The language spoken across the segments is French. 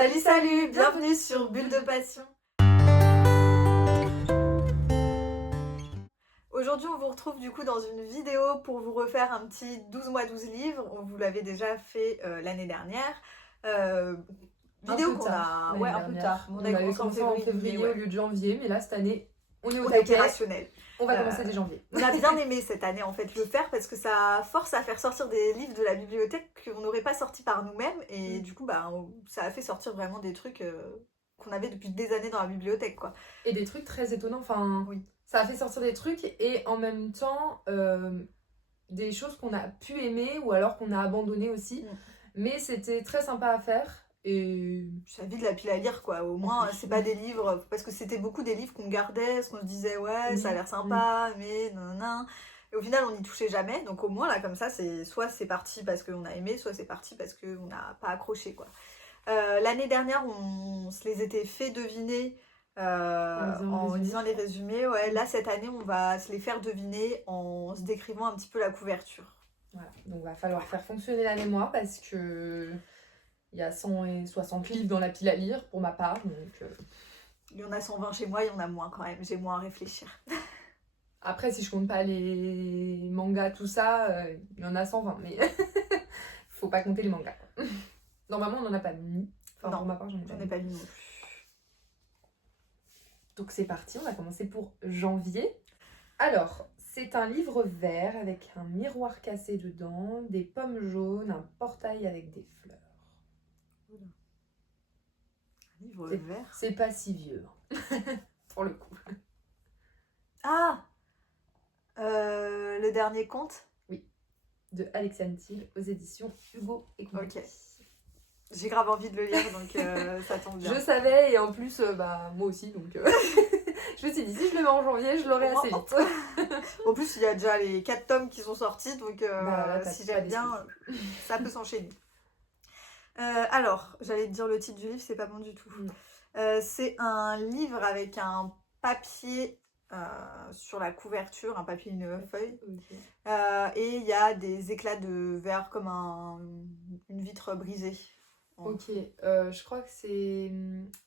Salut, salut, bienvenue sur Bulle de Passion. Aujourd'hui, on vous retrouve du coup dans une vidéo pour vous refaire un petit 12 mois 12 livres. On vous l'avait déjà fait l'année dernière. Vidéo qu'on a... Ouais, un peu tard. On avait commencé en février ouais. au lieu de janvier, mais là, cette année, on est On est opérationnel. On va commencer dès janvier. On a bien aimé cette année en fait le faire parce que ça force à faire sortir des livres de la bibliothèque qu'on n'aurait pas sortis par nous-mêmes et du coup ça a fait sortir vraiment des trucs qu'on avait depuis des années dans la bibliothèque quoi. Et des trucs très étonnants, enfin oui. Ça a fait sortir des trucs et en même temps des choses qu'on a pu aimer ou alors qu'on a abandonné aussi. Mais c'était très sympa à faire. Et ça vide la pile à lire quoi, au moins c'est pas des livres, parce que c'était beaucoup des livres qu'on gardait, parce qu'on se disait ouais ça a l'air sympa, mais non. Et au final on n'y touchait jamais, donc au moins là comme ça c'est soit c'est parti parce qu'on a aimé, soit c'est parti parce qu'on n'a pas accroché quoi. L'année dernière on se les était fait deviner en lisant les résumés, ouais. Là cette année on va se les faire deviner en se décrivant un petit peu la couverture. Voilà, donc va falloir faire fonctionner la mémoire parce que il y a 160 livres dans la pile à lire pour ma part, donc... Il y en a 120 chez moi, il y en a moins quand même, j'ai moins à réfléchir. Après, si je compte pas les mangas, tout ça, il y en a 120, mais faut pas compter les mangas. Normalement, on n'en a pas mis. Enfin, non, pour ma part, j'en ai pas mis non plus. Donc c'est parti, on va commencer pour janvier. Alors, c'est un livre vert avec un miroir cassé dedans, des pommes jaunes, un portail avec des fleurs. Livre vert. C'est pas si vieux, pour le coup. Ah le dernier conte. Oui, de Alexiane Thiel aux éditions Hugo et Compagnie. Ok. J'ai grave envie de le lire, donc ça tombe bien. Je savais, et en plus, moi aussi, donc je me suis dit, si je le mets en janvier, je l'aurai assez vite. En plus, il y a déjà les 4 tomes qui sont sortis, donc si j'aime bien, ça peut s'enchaîner. Alors, j'allais te dire le titre du livre, c'est pas bon du tout. C'est un livre avec un papier sur la couverture, un papier, une feuille. Okay. Et il y a des éclats de verre comme une vitre brisée. Ok, je crois que c'est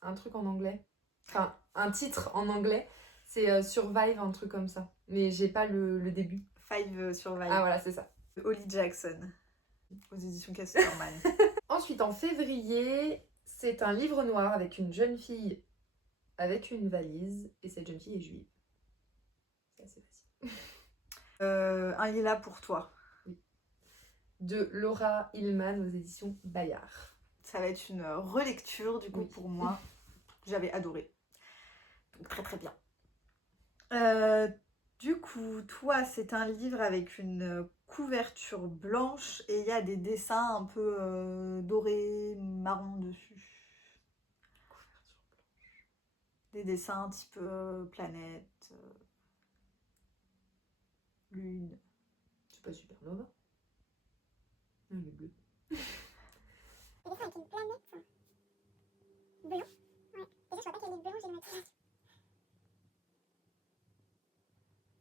un truc en anglais. Enfin, un titre en anglais. C'est Survive, un truc comme ça. Mais j'ai pas le début. Five Survive. Ah voilà, c'est ça. Holly Jackson, aux éditions Casterman. Ensuite, en février, c'est un livre noir avec une jeune fille avec une valise. Et cette jeune fille est juive. C'est assez facile. Un lilas pour toi. Oui. De Laura Hillman aux éditions Bayard. Ça va être une relecture du coup pour moi. J'avais adoré. Donc très très bien. Du coup, toi, c'est un livre avec une couverture blanche et il y a des dessins un peu dorés, marron dessus. Couverture blanche. Des dessins type planète, lune. C'est pas Supernova? Non, il est bleu. Et des fois avec une planète blanc. Ouais. Déjà, je vois pas quel livre blanc j'ai noté.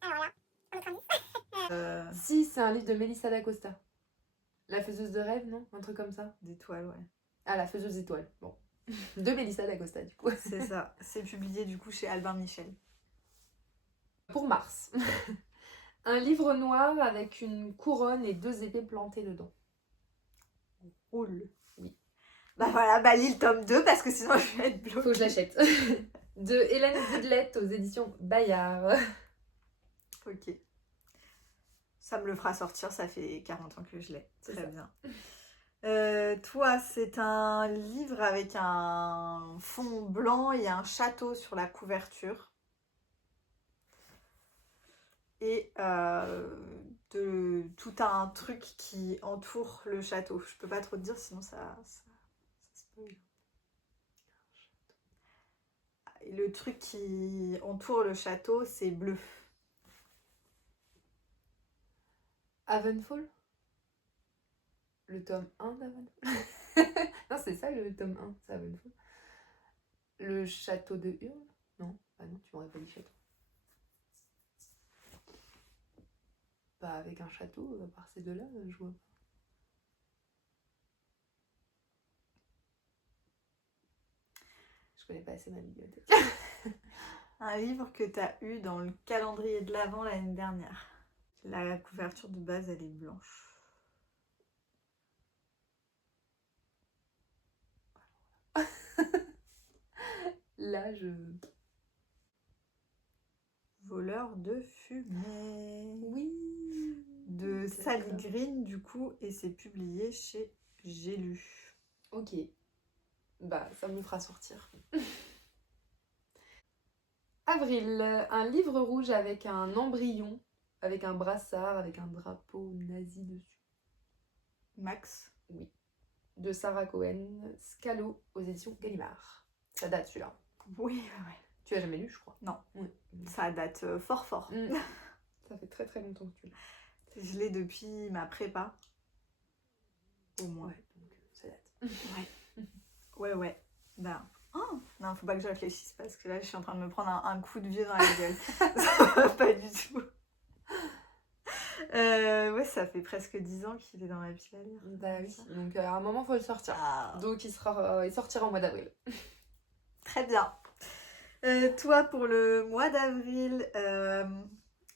Alors là, un autre indice. Si, c'est un livre de Melissa d'Acosta. La faiseuse de rêve, non? Un truc comme ça? D'étoiles, ouais. Ah, la faiseuse d'étoiles, bon. De Melissa d'Acosta, du coup. C'est ça. C'est publié du coup chez Albin Michel. Pour mars. Un livre noir avec une couronne et 2 épées plantées dedans. Roule. Oui. Bah voilà, lis le tome 2 parce que sinon je vais être bloquée. Faut que je l'achète. De Hélène Goodlett aux éditions Bayard. Ok. Ça me le fera sortir, ça fait 40 ans que je l'ai. Très bien. Toi, c'est un livre avec un fond blanc et un château sur la couverture. Et de tout un truc qui entoure le château. Je peux pas trop te dire, sinon ça spoil. Et le truc qui entoure le château, c'est bleu. Havenfall? Le tome 1 d'Havenfall? Non, c'est ça le tome 1, c'est Havenfall. Le château de Hurle? Non, ah non, tu m'aurais pas dit château. Bah, avec un château, à part ces deux-là, je vois pas. Je connais pas assez ma bibliothèque. Un livre que tu as eu dans le calendrier de l'Avent l'année dernière. La couverture de base, elle est blanche. Là, je... Voleur de fumée. Oui. De Sally D'accord. Green, du coup, et c'est publié chez J'ai lu. Ok. Bah, ça me fera sortir. Avril, un livre rouge avec un embryon, avec un brassard, avec un drapeau nazi dessus. Max. De Sarah Cohen, Scalo, aux éditions Gallimard. Ça date celui-là. Oui, ouais. Tu l'as jamais lu, je crois. Non. Oui. Ça date fort fort. Ça fait très très longtemps que tu l'as. Je l'ai depuis ma prépa. Au moins. Ouais, donc ça date. Ouais. Ben. Oh non, faut pas que je réfléchisse parce que là, je suis en train de me prendre un coup de vieux dans la gueule. Ça va pas du tout. Ouais, ça fait presque 10 ans qu'il est dans ma pile à lire. Bah oui, donc à un moment, faut le sortir. Ah, Donc il sortira au mois d'avril. très bien. Toi, pour le mois d'avril,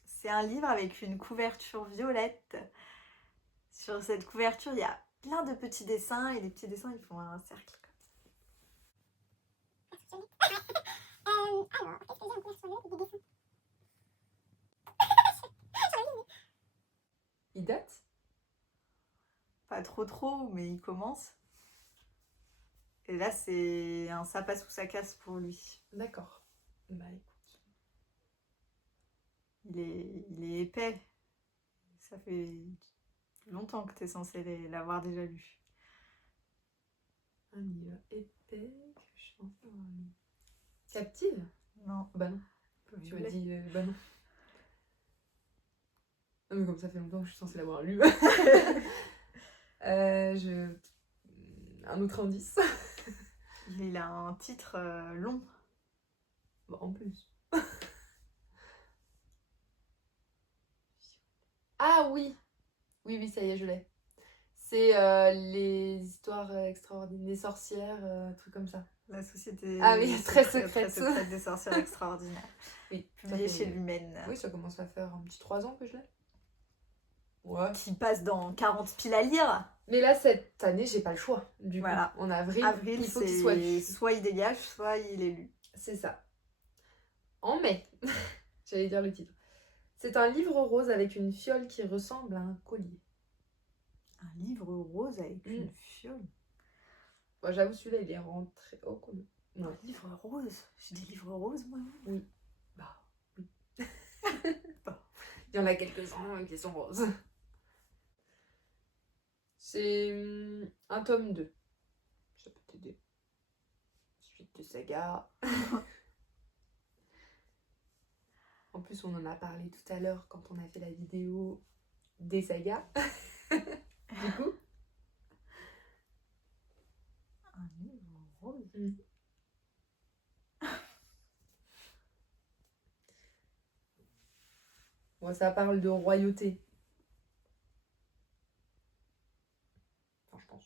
c'est un livre avec une couverture violette. Sur cette couverture, il y a plein de petits dessins et les petits dessins, ils font un cercle. Alors, qu'est-ce que j'ai en couverture violette avec des dessins? Il date? Pas trop, mais il commence. Et là, c'est un ça passe ou ça casse pour lui. D'accord. Bah écoute. Il est épais. Ça fait longtemps que t'es censé l'avoir déjà lu. Un livre épais que je suis en train de lire. Captive? Non, Bah non. Tu m'as dit bah non. Non mais comme ça fait longtemps que je suis censée l'avoir lu. Un autre indice. Il a un titre long. Bah, en plus. Ah oui. Oui, ça y est, je l'ai. C'est les histoires extraordinaires, des sorcières, trucs comme ça. La société Ah oui, très secrète. très secrète des sorcières extraordinaires. Oui, Publié chez Lumen. Oui, ça commence à faire un petit 3 ans que je l'ai. Ouais. Qui passe dans 40 piles à lire. Mais là, cette année, j'ai pas le choix. Du coup, Voilà. en avril, Avril, il faut qu'il soit lu. soit il dégage, soit il est lu. C'est ça. En mai, j'allais dire le titre. C'est un livre rose avec une fiole qui ressemble à un collier. Un livre rose avec une fiole. Bon, j'avoue, celui-là, il est rentré au commun. Un livre rose? J'ai des livres roses, moi. Oui. Bah, oui. Bon. Il y en a quelques-uns qui sont roses. C'est un tome 2. Ça peut t'aider. Suite de saga. En plus, on en a parlé tout à l'heure quand on a fait la vidéo des sagas. Du coup. Un livre rose. Bon, ça parle de royauté. Enfin, je pense.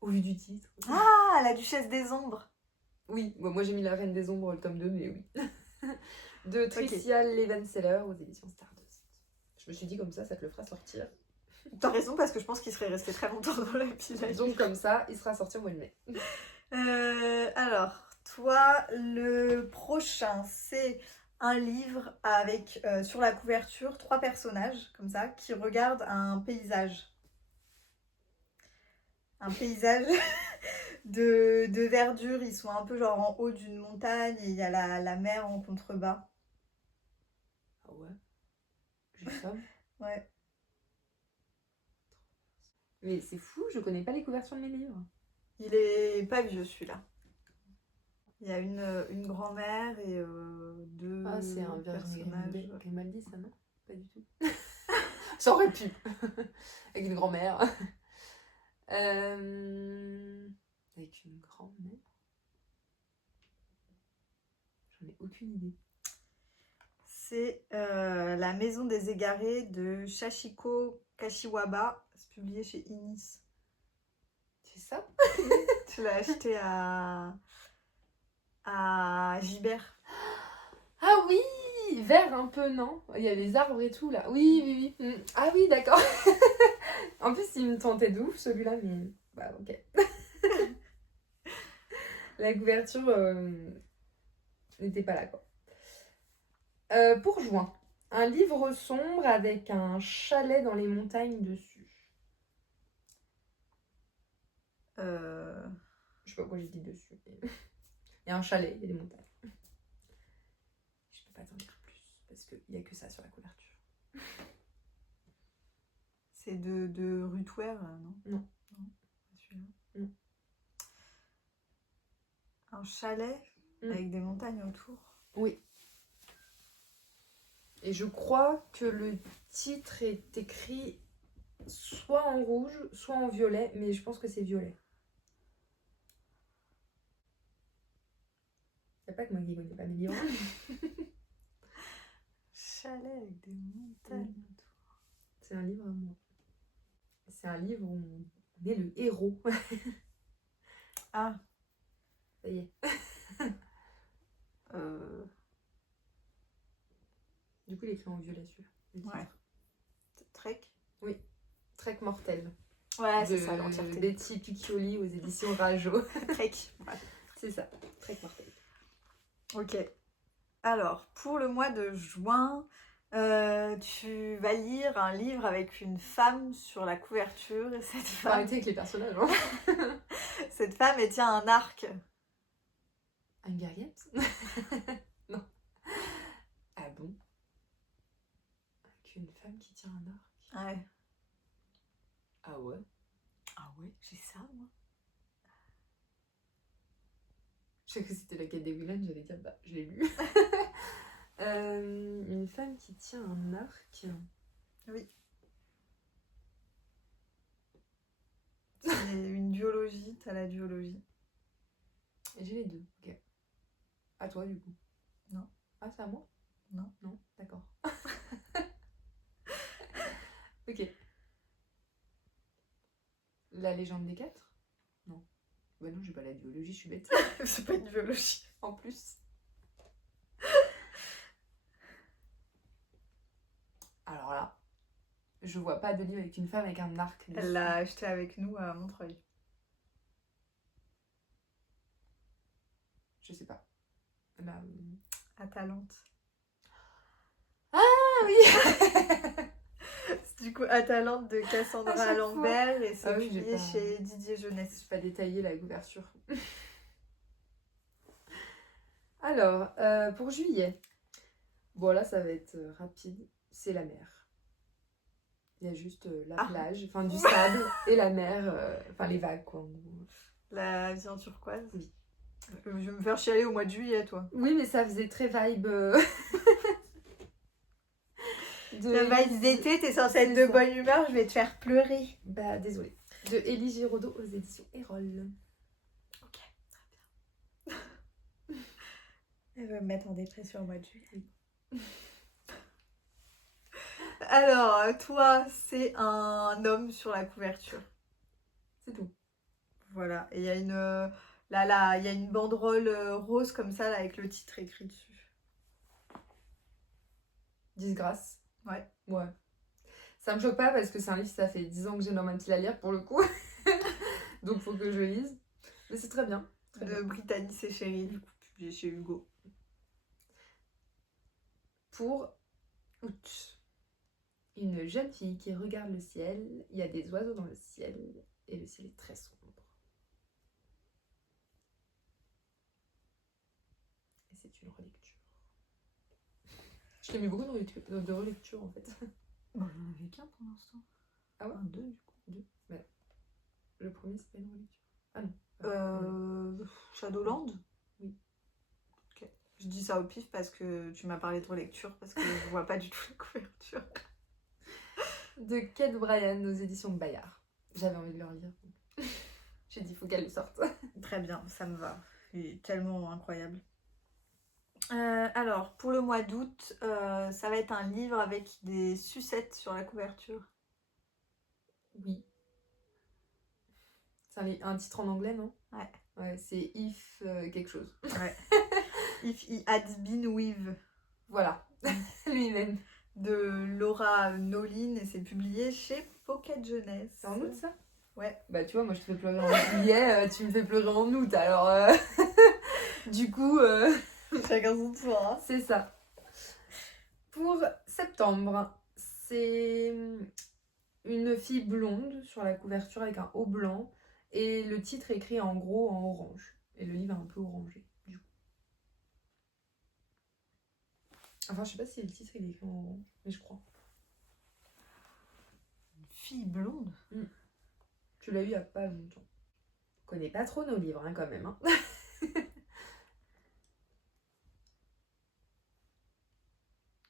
Au vu du titre. Ah, la Duchesse des Ombres. Oui, bon, moi j'ai mis La Reine des Ombres, le tome 2, mais oui. De Tricia Levenseller aux éditions Stardust. Je me suis dit comme ça te le fera sortir. T'as raison, parce que je pense qu'il serait resté très longtemps dans la pile à lire. Donc comme ça, il sera sorti au mois de mai. Alors, toi, le prochain, c'est un livre avec sur la couverture 3 personnages, comme ça, qui regardent un paysage. Un paysage de verdure. Ils sont un peu genre en haut d'une montagne et il y a la mer en contrebas. Ah ouais. J'ai ça. Ouais. Mais c'est fou, je connais pas les couvertures de mes livres. Il est pas vieux celui-là. Il y a une grand-mère et 2 Ah, c'est un personnages. Grimaldi, ça, non? Pas du tout. Ça aurait pu. Avec une grand-mère. Avec une grand-mère. J'en ai aucune idée. C'est La Maison des Égarés de Sachiko Kashiwaba. C'est publié chez Inis. C'est ça? Je l'ai acheté à Gibert. Ah oui, vert un peu, non? Il y a les arbres et tout là. Oui, oui, oui. Ah oui, d'accord. En plus, il me tentait de ouf celui-là, mais bah ok. La couverture n'était pas là, quoi. Pour juin, un livre sombre avec un chalet dans les montagnes dessus. Euh, Je sais pas pourquoi j'ai dit dessus. Mais... il y a un chalet, il y a des montagnes. Je peux pas t'en dire plus parce qu'il n'y a que ça sur la couverture. C'est de Rutware, non? Non. Non, pas celui-là. Non. Un chalet avec des montagnes autour. Oui. Et je crois que le titre est écrit soit en rouge, soit en violet, mais je pense que c'est violet. Il n'y a pas que moi qui connais pas mes livres. Chalet avec des montagnes autour. C'est un livre à moi. C'est un livre où on est le héros. Ah. Ça y est. Du coup, il est écrit en violet celui-là. Ouais. Trek. Oui. Trek mortel. Ouais, c'est de ça, l'entièreté. Betty Piccioli aux éditions Rajo. Trek. Ouais. C'est ça. Trek mortel. Ok. Alors, pour le mois de juin, tu vas lire un livre avec une femme sur la couverture. Et cette Faut femme, arrêter avec les personnages. Hein. cette femme, elle tient un arc. Hunger Games. Non. Ah bon? Qu'une femme qui tient un arc. Ouais. Ah ouais? Ah ouais, j'ai ça, moi. Je sais que c'était la quête des Willan, j'allais dire, bah, je l'ai lu. Une femme qui tient un arc. Oui. C'est une duologie, t'as la duologie. Et j'ai les deux, ok. À toi, du coup. Non. Ah, c'est à moi? Non. Non, d'accord. Ok. La légende des quatre? Non. Bah non, j'ai pas la biologie, je suis bête. C'est pas une duologie. En plus. Alors là, je vois pas de livre avec une femme avec un arc dessus. Elle l'a acheté avec nous à Montreuil. Je sais pas. Là, Atalante. Ah oui. C'est du coup Atalante de À Cassandra chaque Lambert et c'est Ah oui, j'ai publié pas- chez Didier Jeunesse. J'ai pas détaillé la couverture. Alors, pour juillet. Bon, là, ça va être rapide. C'est la mer. Il y a juste la Ah. plage, enfin du sable et la mer, enfin les vagues, quoi. en gros. La vie en turquoise. Oui. Je vais me faire chialer au mois de juillet, toi. Oui, mais ça faisait très vibe. La vibe d'été, t'es censée être de bonne humeur, je vais te faire pleurer. Bah, désolée. De Élie Giraudot aux éditions Erol. Ok, très bien. Elle va me mettre en dépression au mois de juillet. Alors, toi, c'est un homme sur la couverture. C'est tout. Voilà, et il y a une... Là, il y a une banderole rose comme ça, là, avec le titre écrit dessus. Disgrâce. Ouais. Ouais. Ça me choque pas parce que c'est un livre, ça fait 10 ans que j'ai dans ma pile à lire pour le coup. Donc faut que je le lise. Mais c'est très bien. Très bien. De Brittany et Chérie, du coup, publié chez Hugo. Pour août. Une jeune fille qui regarde le ciel. Il y a des oiseaux dans le ciel. Et le ciel est très sombre. Et c'est une relecture. Je t'ai mis beaucoup de relecture en fait. Bon, j'en avais qu'un pour l'instant. Ah ouais? Deux, du coup. Deux. Ouais. Le premier, c'est pas une relecture. Ah non. Shadowland. Oui. Ok. Je dis ça au pif parce que tu m'as parlé de relecture, parce que je vois pas du tout la couverture. De Kate Bryan aux éditions Bayard. J'avais envie de le relire. Donc. J'ai dit, il faut qu'elle sorte. Très bien, ça me va. Il est tellement incroyable. Alors, pour le mois d'août, ça va être un livre avec des sucettes sur la couverture. Oui. C'est un titre en anglais, non? Ouais. Ouais, c'est If quelque chose. Ouais. If He Had Been With. Voilà, lui-même. De Laura Nolin et c'est publié chez Pocket Jeunesse. C'est en août ça? Ouais. Bah tu vois, moi je te fais pleurer en juillet, tu me fais pleurer en août, alors du coup, Chacun son tour. Hein. c'est ça. Pour septembre, c'est une fille blonde sur la couverture avec un haut blanc et le titre est écrit en gros en orange. Et le livre est un peu orangé, du coup. Enfin, je sais pas si le titre il est écrit en orange, mais je crois. Une fille blonde. Tu l'as eu il y a pas longtemps. On connaît pas trop nos livres, hein, quand même. Hein.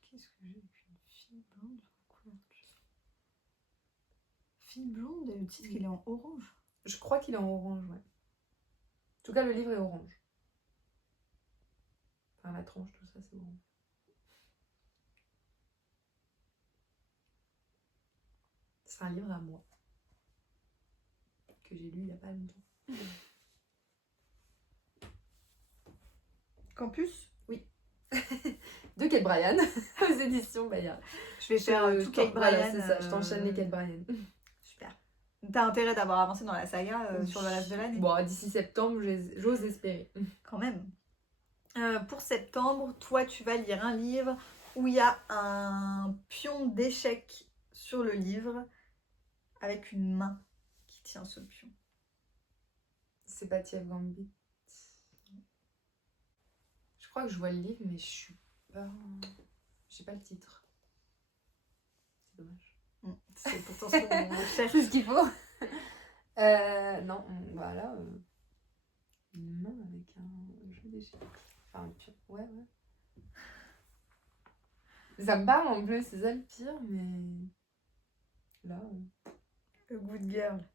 Qu'est-ce que j'ai avec une fille blonde sur la couverture? Fille blonde et le titre il est en orange. Je crois qu'il est en orange, ouais. En tout cas, le livre est orange. Enfin, la tranche, tout ça, c'est orange. C'est un livre à moi. Que j'ai lu il y a pas longtemps. Campus. De Kate Bryan, aux éditions Bayard. Je vais faire tout Kate Voilà, Bryan. c'est ça, je t'enchaîne les Kate Bryan. Super. T'as intérêt d'avoir avancé dans la saga sur le reste de l'année. Bon, d'ici septembre, j'ose espérer. Quand même. Pour septembre, toi, tu vas lire un livre où il y a un pion d'échecs sur le livre avec une main qui tient ce pion. C'est pas Tief Gambit. Je crois que je vois le livre, mais je suis pas... Je sais pas le titre. C'est dommage. C'est pourtant ce qu'on recherche. C'est ce qu'il faut. Non, voilà. Une main avec un jeu d'échecs. Enfin, un pion. Ouais. Ça me parle en plus, c'est ça le pire, mais... Là... A Good Girl.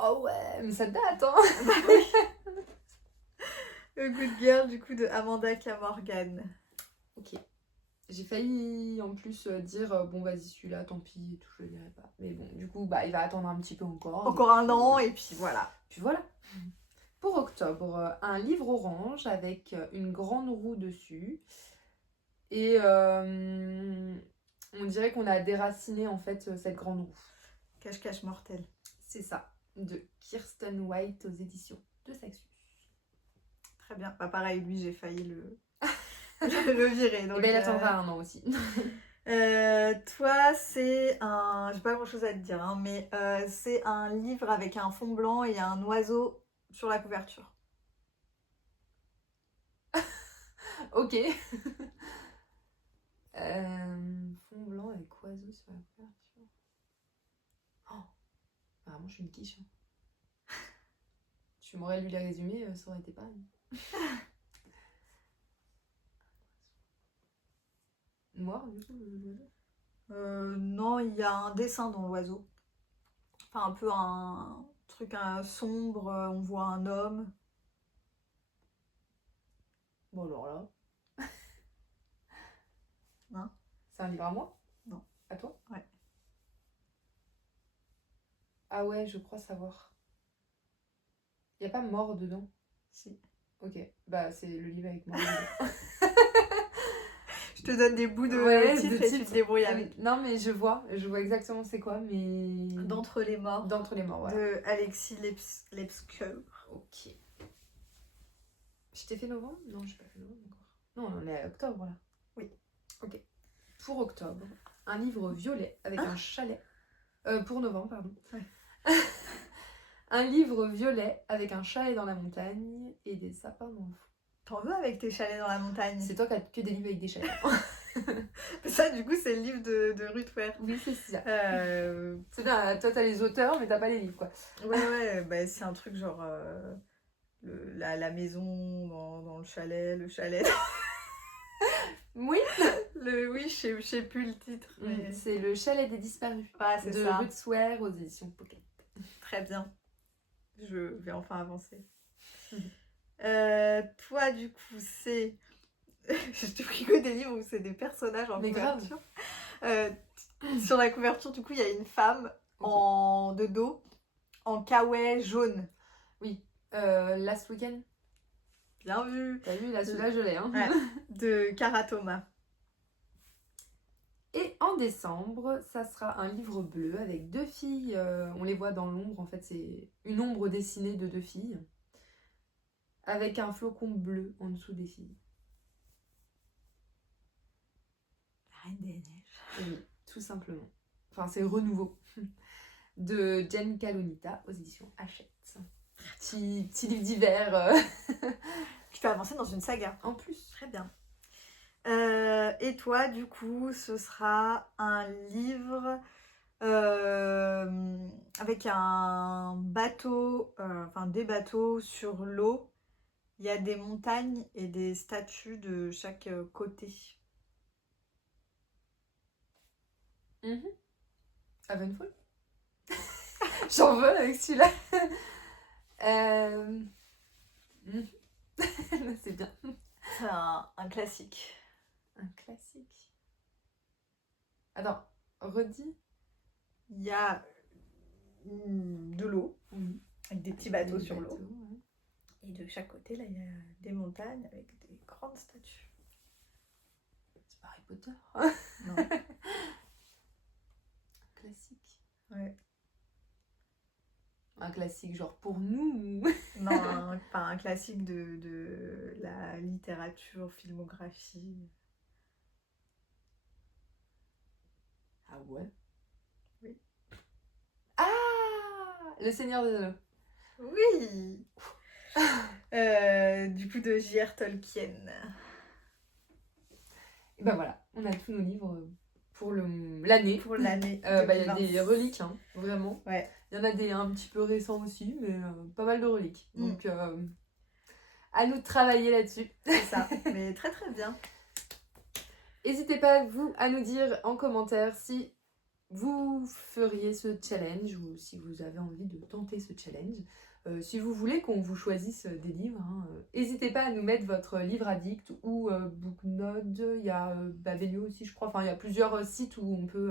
Oh ouais, mais ça date, hein. A Good Girl, du coup, de Amanda Morgan. Ok. J'ai failli en plus dire bon vas-y celui-là tant pis et tout, je le lirai pas. Mais bon du coup il va attendre un petit peu encore. Encore un an et puis voilà. Puis voilà. Pour octobre, un livre orange avec une grande roue dessus. Et on dirait qu'on a déraciné en fait cette grande roue. Cache-cache mortel. C'est ça. De Kirsten White aux éditions de Saxus. Très bien. Bah pareil, lui j'ai failli le virer. Donc, Et ben il attendra un an aussi. Toi, c'est un... J'ai pas grand chose à te dire, hein, mais c'est un livre avec un fond blanc et un oiseau sur la couverture. Ok. Fond blanc avec oiseau sur la couverture. Oh. Vraiment, je suis une quiche. Hein. Tu m'aurais lu les résumés, ça aurait été pareil. Noir, du coup, l'oiseau? Non, il y a un dessin dans l'oiseau. Enfin, un peu un truc sombre, on voit un homme. Bon, alors là. Hein? C'est un livre à moi? Non. À toi? Ouais. Ah ouais, je crois savoir. Y a pas mort dedans? Si. Ok, bah c'est le livre avec mort. Je te donne des bouts de titre et tu te débrouilles avec. Non, mais je vois exactement c'est quoi, mais. D'entre les morts. D'entre les morts, voilà. De Alexis Lepsko. Ok. Je t'ai fait novembre? Non, j'ai pas fait novembre encore. Non, on est à octobre là. Oui. Ok. Pour octobre, un livre violet avec un chalet. Pour novembre, pardon. Ouais. Un livre violet avec un chalet dans la montagne et des sapins dans le fond. T'en veux avec tes chalets dans la montagne? C'est toi qui as que des livres avec des chalets. Ça, du coup, c'est le livre de Ruth Ware. Oui, c'est ça. Euh... C'est bien, toi t'as les auteurs, mais t'as pas les livres, quoi. Ouais, bah, c'est un truc genre la maison dans le chalet. Oui, Oui, je sais plus le titre. Mais... c'est le chalet des disparus. Ouais, c'est de ça. Ruth Ware aux éditions Pocket. Très bien. Je vais enfin avancer. Toi, du coup, c'est... Je te pris que des livres où c'est des personnages en Mais couverture. Sur la couverture, du coup, il y a une femme de dos en kawaii jaune. Last Weekend. Bien vu. T'as vu, là, celui-là, je l'ai. Hein. Ouais. De Cara Thomas. Et en décembre, ça sera un livre bleu avec 2 filles. On les voit dans l'ombre. En fait, c'est une ombre dessinée de 2 filles. Avec un flocon bleu en dessous des filles. La Reine des Neiges. Oui, tout simplement. Enfin, c'est Renouveau. De Jen Kalonita aux éditions Hachette. Petit livre d'hiver. Qui peut avancer dans une saga. En plus. Très bien. Et toi, du coup, ce sera un livre avec un bateau, enfin des bateaux sur l'eau. Il y a des montagnes et des statues de chaque côté. Havenfall. J'en veux avec celui-là. C'est bien. C'est un classique. Un classique. Attends, redis. Il y a de l'eau, Oui. avec des petits bateaux Des sur l'eau. bateaux, ouais. Et de chaque côté, là, il y a des montagnes avec des grandes statues. C'est pas Harry Potter. Non. Classique. Ouais. Un classique genre pour nous. Non, pas un classique de la littérature, filmographie. Ah ouais. Oui. Ah, Le Seigneur des Anneaux. Oui. Du coup, de J.R. Tolkien. Et ben voilà, on a tous nos livres pour l'année. Pour l'année. Il y a 2026. des reliques, hein, vraiment. Ouais. Il y en a des un petit peu récents aussi, mais pas mal de reliques. Donc, à nous de travailler là-dessus. C'est ça. Mais très très bien. N'hésitez pas, vous, à nous dire en commentaire si vous feriez ce challenge ou si vous avez envie de tenter ce challenge. Si vous voulez qu'on vous choisisse des livres, n'hésitez pas à nous mettre votre livre addict ou Booknode. Il y a Babelio aussi, je crois. Enfin, il y a plusieurs sites où on peut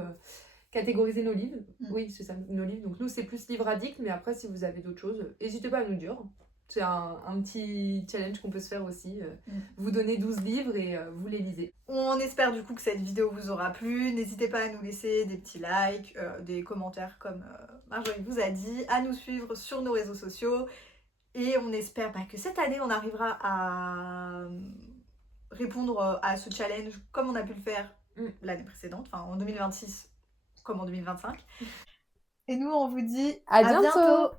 catégoriser nos livres. Oui, c'est ça, nos livres. Donc nous, c'est plus livre addict, mais après, si vous avez d'autres choses, n'hésitez pas à nous dire. C'est un petit challenge qu'on peut se faire aussi. Vous donnez 12 livres et vous les lisez. On espère du coup que cette vidéo vous aura plu. N'hésitez pas à nous laisser des petits likes, des commentaires comme Marjorie vous a dit, à nous suivre sur nos réseaux sociaux. Et on espère que cette année, on arrivera à répondre à ce challenge comme on a pu le faire l'année précédente, enfin en 2026 comme en 2025. Et nous, on vous dit À bientôt.